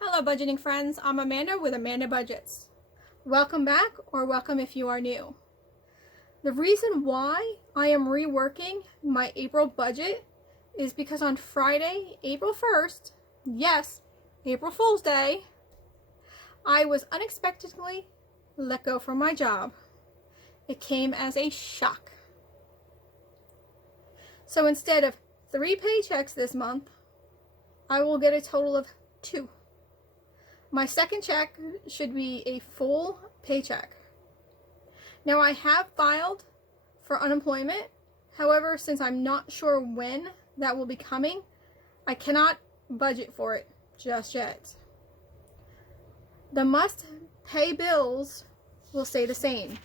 Hello budgeting friends, I'm Amanda with Amanda Budgets. Welcome back, or welcome if you are new. The reason why I am reworking my April budget is because on Friday, April 1st, yes, April Fool's Day, I was unexpectedly let go from my job. It came as a shock. So instead of 3 paychecks this month, I will get a total of 2. My second check should be a full paycheck. Now I have filed for unemployment. However, since I'm not sure when that will be coming, I cannot budget for it just yet. The must pay bills will stay the same.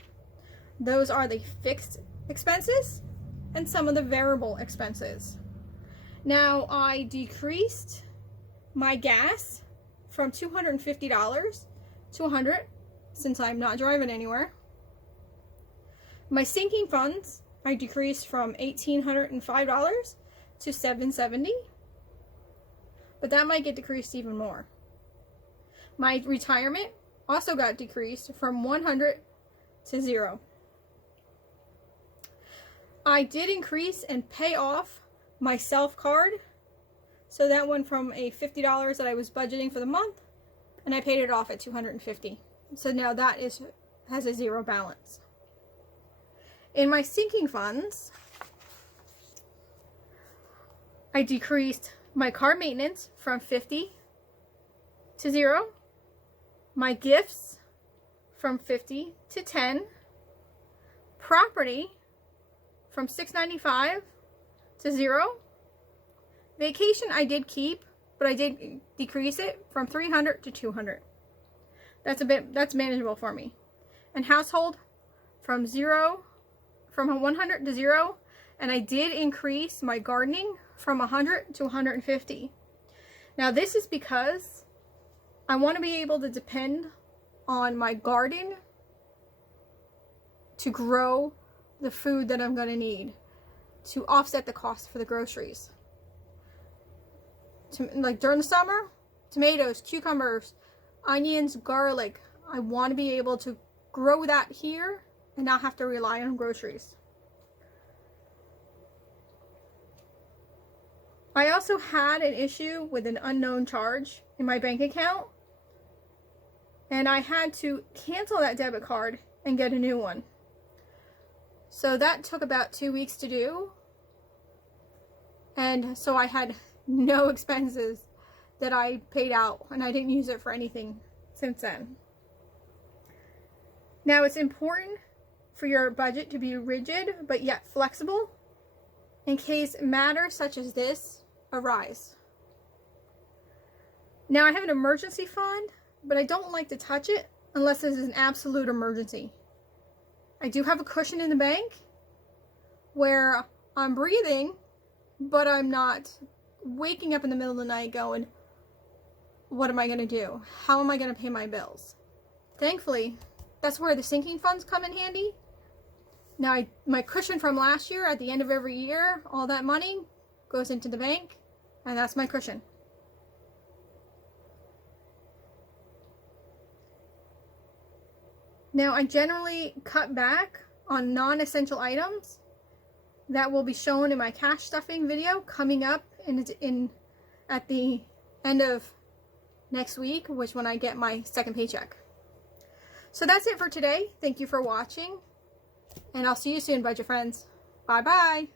Those are the fixed expenses and some of the variable expenses. Now I decreased my gas from $250 to $100 since I'm not driving anywhere. My sinking funds I decreased from $1,805 to $770, but that might get decreased even more. My retirement also got decreased from $100 to $0. I did increase and pay off my self card. So that went from a $50 that I was budgeting for the month, and I paid it off at $250. So now that has a 0 balance. In my sinking funds, I decreased my car maintenance from $50 to $0, my gifts from $50 to $10, property from $695 to $0. Vacation I did keep, but I did decrease it from $300 to $200. That's manageable for me. And household from 100 to $0, and I did increase my gardening from 100 to 150. Now this is because I want to be able to depend on my garden to grow the food that I'm going to need to offset the cost for the groceries. Like during the summer, tomatoes, cucumbers, onions, garlic. I want to be able to grow that here and not have to rely on groceries. I also had an issue with an unknown charge in my bank account, and I had to cancel that debit card and get a new one. So that took about 2 weeks to do, and so I had no expenses that I paid out, and I didn't use it for anything since then. Now it's important for your budget to be rigid but yet flexible in case matters such as this arise. Now I have an emergency fund, but I don't like to touch it unless this is an absolute emergency. I do have a cushion in the bank where I'm breathing, but I'm not waking up in the middle of the night going, what am I going to do? How am I going to pay my bills? Thankfully, that's where the sinking funds come in handy. Now, my cushion from last year, at the end of every year, all that money goes into the bank, and that's my cushion. Now, I generally cut back on non-essential items. That will be shown in my cash stuffing video coming up at the end of next week, which when I get my second paycheck. So that's it for today. Thank you for watching, and I'll see you soon, budget friends. Bye bye.